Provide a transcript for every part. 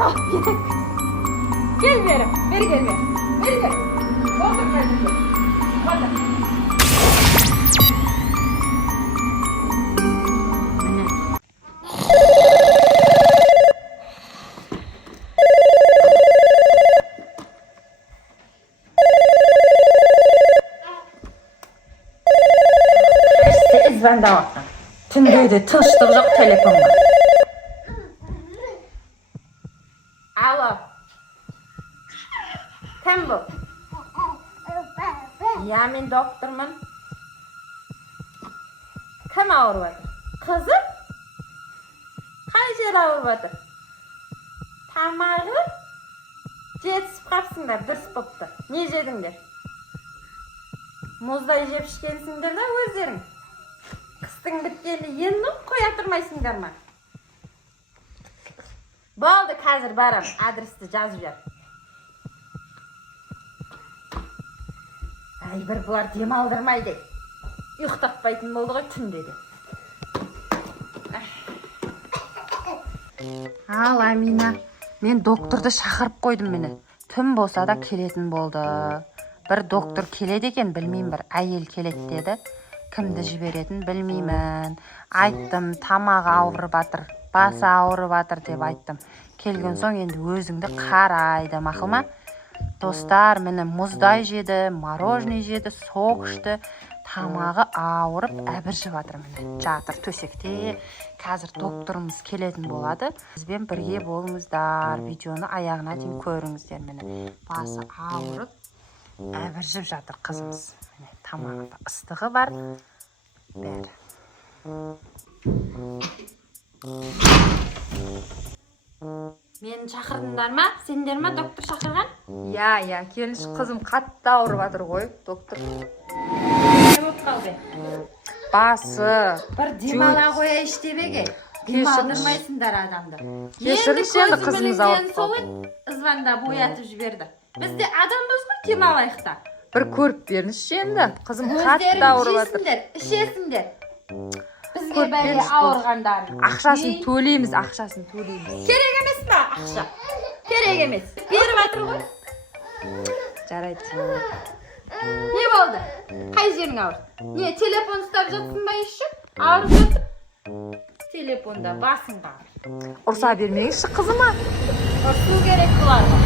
sağ Gel beri. Beri gel beri. Beri gel. Otur beri. Hadi. Ben de baktım. Tündeydi, tınçlık yok telefonda. Alo. Kim bu? Ya men doktorman. Kim ağrıvadı? Kızım? Qaysi yer ağrıvadı? Tamağı? Жетісіп қапсыңдар, дұрыс болыпты. Не жедіңдер? Мұздай жеп ішкенсіңдер да өздерің. Қыстың біткені енді қоя тұрмайсыңдар ма? Болды, қазір барам, адресті жазып жар. Ай, бір бұлар демалдырмайды. Ұйықтатпайтын болды ғой түнде де. Ал, Амина, мен докторды шақырып қойдым мені. Түн болса да келетін болды. Бір доктор келеді екен, білмеймін, бір әйел келеді деді. Кімді жіберетін білмеймін. Айттым, тамағы ауырып жатыр, басы ауырып жатыр деп айттым. Келген соң енді өзіңді қарайды, мақұл ма? Достар, мені мұздай жеді, мороженое жеді, сок ішті. Тамағы ауырып, әбіржіп жатыр міне. Жатыр төсекте. Қазір докторымыз келетін болады. Бізбен бірге болыңыздар. Видеоны аяғына дейін көріңіздер міне. Басы ауырып, әбіржіп жатыр қызымыз. Міне, тамағында ыстығы бар. Бәрі. Мені шақырдыңдар ма? Сендер ма доктор шақырған? Я, келіш қызым қатты ауырып жатыр ғой, доктор. Не болып қалды? Басы. Бір демала қоя іштебеге. Демалдырмайсыңдар адамды. Кешіріңіз енді қызымыз ауырып қалды. Звондап оятып жіберді. Біз де адамбыз ғой, демалайық та. Бір көріп беріңізші енді. Қызым қатты ауырып жатыр. Ішесіңдер. Бізге бәрі ауырғандарын. Ақшасын төлейміз. Керек емес па ақша? Керек емес. Беріп жатыр ғой. Жарайды. Не болды? Қай жерің ауырды? Не, телефон ұстап жатсың ба еще? Ауырып жатыр? Телефонда басыңға. Ұрса бермеңізші қызыма. Ұрсу керек бұларға.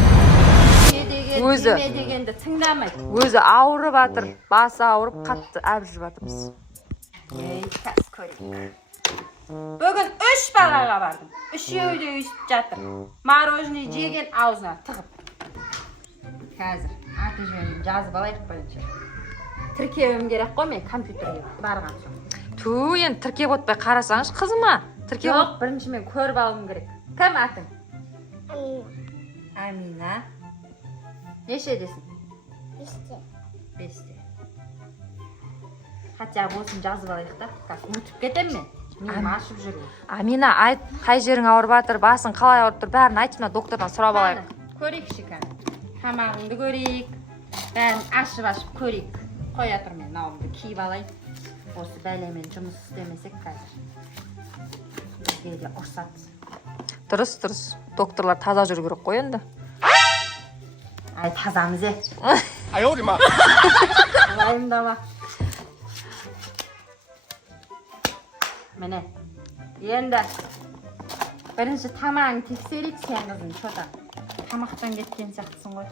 Өзі. Неме дегенді тыңдамайды. Өзі ауырып жатыр. Басы ауырып, қатты әбіржіп жатырмыз. Ей, кәс көрейік. Бүгін 3 балаға бардым. Үшеуі де өйстіп жатыр. Мороженое жеген аузына тығып. Қазір аты жөнін жазып алайық бірінші. Тіркеуім керек қой, мен компьютерге барған соң. Енді тіркеп отпай қарасаңыз қызыма. Жоқ, бірінші мен көріп алуым керек. Кім атың? Амина. Нешедесің? 5-те. Хотя болсын жазып алайық та. Ұмытып кетем мен. Мен ашып жүрмін. Амина, айт, қай жерің ауырып жатыр, басың қалай ауырып тұр, бәрін айтшы, мына доктордан сұрап алайық. Көрейікші кәне. Тамағыңды көрейік. Бәрін ашып көрейік. Қоя тұр мен науымды киіп алайын. Осы бәлемен жұмыс істемесек қазір. Бізге де ұрсат. Дұрыс. Докторлар таза жүру керек қой енді. Ай, тазамыз е. Айорма. Алайымдала. Міне. Енді бірінші тамағын тексерейік сен қызым, шота. Тамақтан кеткен сияқтысың ғой.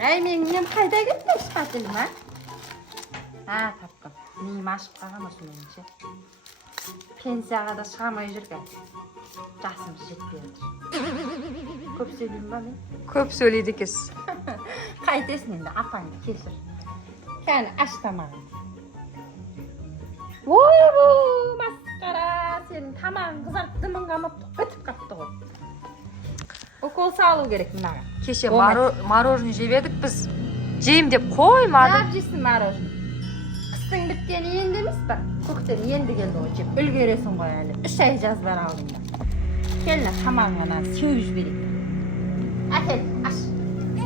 Ай, менен қайда кеттің шпателім, а? Тапқым. Миым ашып қалған осы меніңше. Пенсияға да шығамай жүрген. Жасымыз жетпей жатыр. Көп сөйлеймін ба мен? Көп сөйлейді екенсіз. Қайтесің енді, апаңды кешір. Кәне, аш тамағын. Ой, масқара, сенің тамағын қызарып дымың қамап өтіп қапты ғой. Укол салу керек мынаған. Кеше мороженое жеп едік біз. Жейм деп қоймадым. Жеп жейсің мороженое. Қыстың біткені енді емес па? Көктем енді келді ғой, жеп үлгересің ғой әлі. 3 ай жазып бар алдыңда. Келіне тамағына сеуіп жіберейік. Әкел, аш.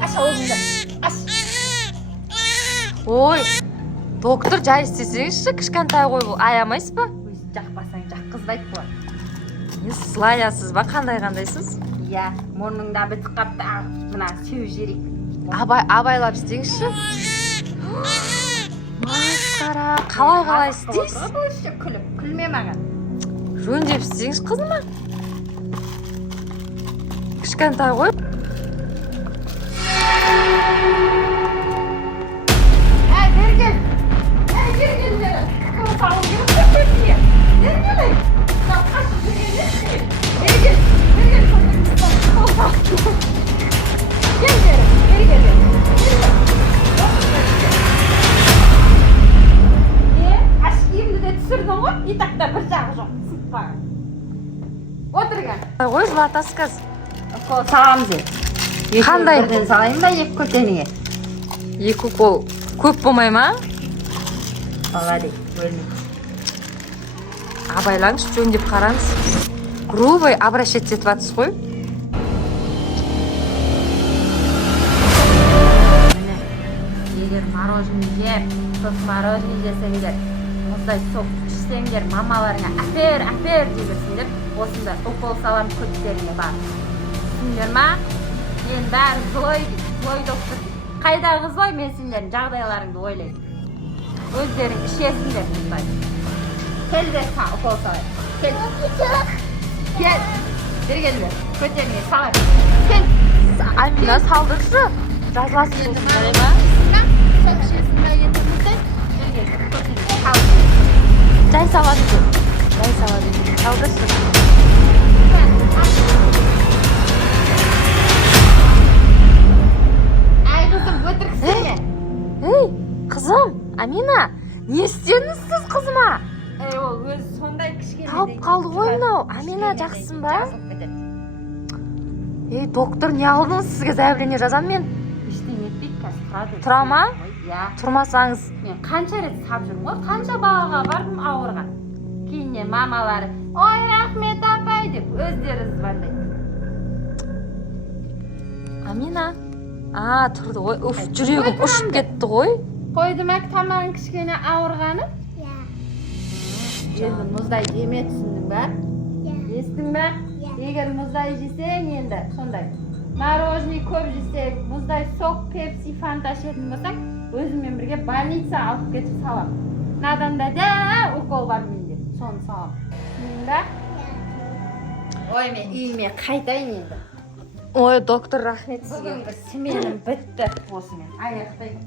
Аш аузыңды. Аш. Ой, доктор жай істесеңізші, кішкентай ғой бұл, аямайсыз ба? Өзі жақпасаң жаққызбайды бұлар. Сылаясыз ба, қандай-қандайсыз? Иә, мұрныңда бітіп қапты, мына сөз жерек. Абайлап істеңізші. Масқара, қалай істейсіз? Бұл күліп, күлме маған. Жөндеп істеңіз, қызыма. Кішкентай ғой. Бергел бері. Қылсауын керіп көппетіне. Бергелей. Қашып жүргенде. Бергел. Кел бері. Бергел. Ашкиімді де түсірдің ғой, итақта бір жағы жоқ. Сыппаған. Отырған. Ғой, жылатасыз қазір. Укол саламыз еді. Қандай? Бірден салайын ба, екі көтеніңе? 2 укол көп болмай ма? Молодец, өлмейді. Абайлаңыз, жөндеп қараңыз. Грубый обращать етіп атсыз ғой. Міне, егер мороженое жеп, көп мороженое жесеңдер, мұздай сок ішсеңдер, мамаларыңа әпер дейбірсіңдер, осында укол салам көттеріңе бар. Түсіндер ма? Мен бәрі злой доктор. Қайдағы злой, мен сендердің жағдайларыңды ойлаймын. Өздерің ішесіңдер мұздай. Кел де укол салайын. Кел. Бергелдер, көтеріңе салайын. Кел. Амина, салдыршы. Жазыласыз болсын, жарай ма? Сок ішесің бе етімізді? Бергелдер, көтеріңе салайын. Жай салады. Салдыршы. Қызым, Амина, не істедіңіз сіз қызыма? Ол өз сондай кішкене. Талып қалды ғой мынау. Амина, жақсың ба? Доктор, не алдыңыз? Сізге заявление жазам мен? Ештеңе етпейді, қазір тұрады. Тұра ма? Иә. Тұрмасаңыз. Мен қанша рет сап жүрмін ғой, қанша балаға бардым ауырған. Кейіннен мамалары, ой, рахмет апай деп өздері звондайды. Амина. Тұрды ғой. Уф, жүрегім ұшып кетті ғой. Қойды мәк тамағын кішкене ауырғаны? Енді мұздай жеме, түсіндің бә? Естің бә? Егер мұздай жесең енді сондай. Мороженое көп жесең, мұздай сок, пепси, фанта ішетін болсаң, өзіммен бірге больница алып кетіп салам. Наданда да укол бар менде, соны салам. Түсіндің бә? Ой, мен үйіме қайтайын енді. Ой, доктор, рахмет сізге. Бүгін бір сменім бітті осымен. Аяқтайын.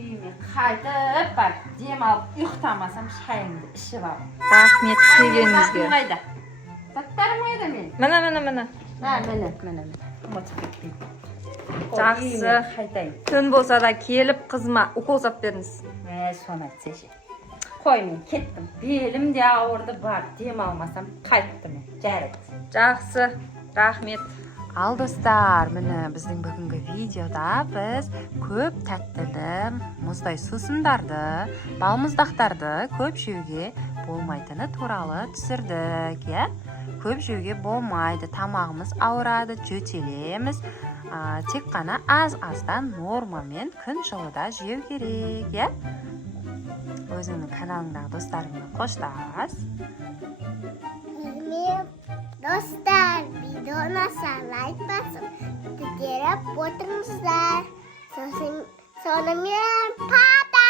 Үйіме қайтып бар, дем алып ұйықтамасам шайымды ішіп алып. Рахмет келгеніңізге. Қайда? Заттарым қайда мен? Міне. Міне. Ұмытып кетпейді. Жақсы. Қайтайын. Түн болса да келіп қызыма укол сап беріңіз. Соны айтсайшы. Қой, мен кеттім. Белім де ауырды бар, дем алмасам қайттым. Жарайды. Жақсы. Рахмет. Ал достар, міне біздің бүгінгі видеода біз көп тәттілі мұздай сусындарды, балмұздақтарды көп жеуге болмайтыны туралы түсірдік, иә? Көп жеуге болмайды, тамағымыз ауырады, жөтелеміз. Тек қана аз-аздан нормамен күн жылыда жеу керек, иә? Өзіңнің каналыңдағы достарыңмен қоштас. Dostlar, videona like basıp tıklayıp oturmuşlar. Sonra pata.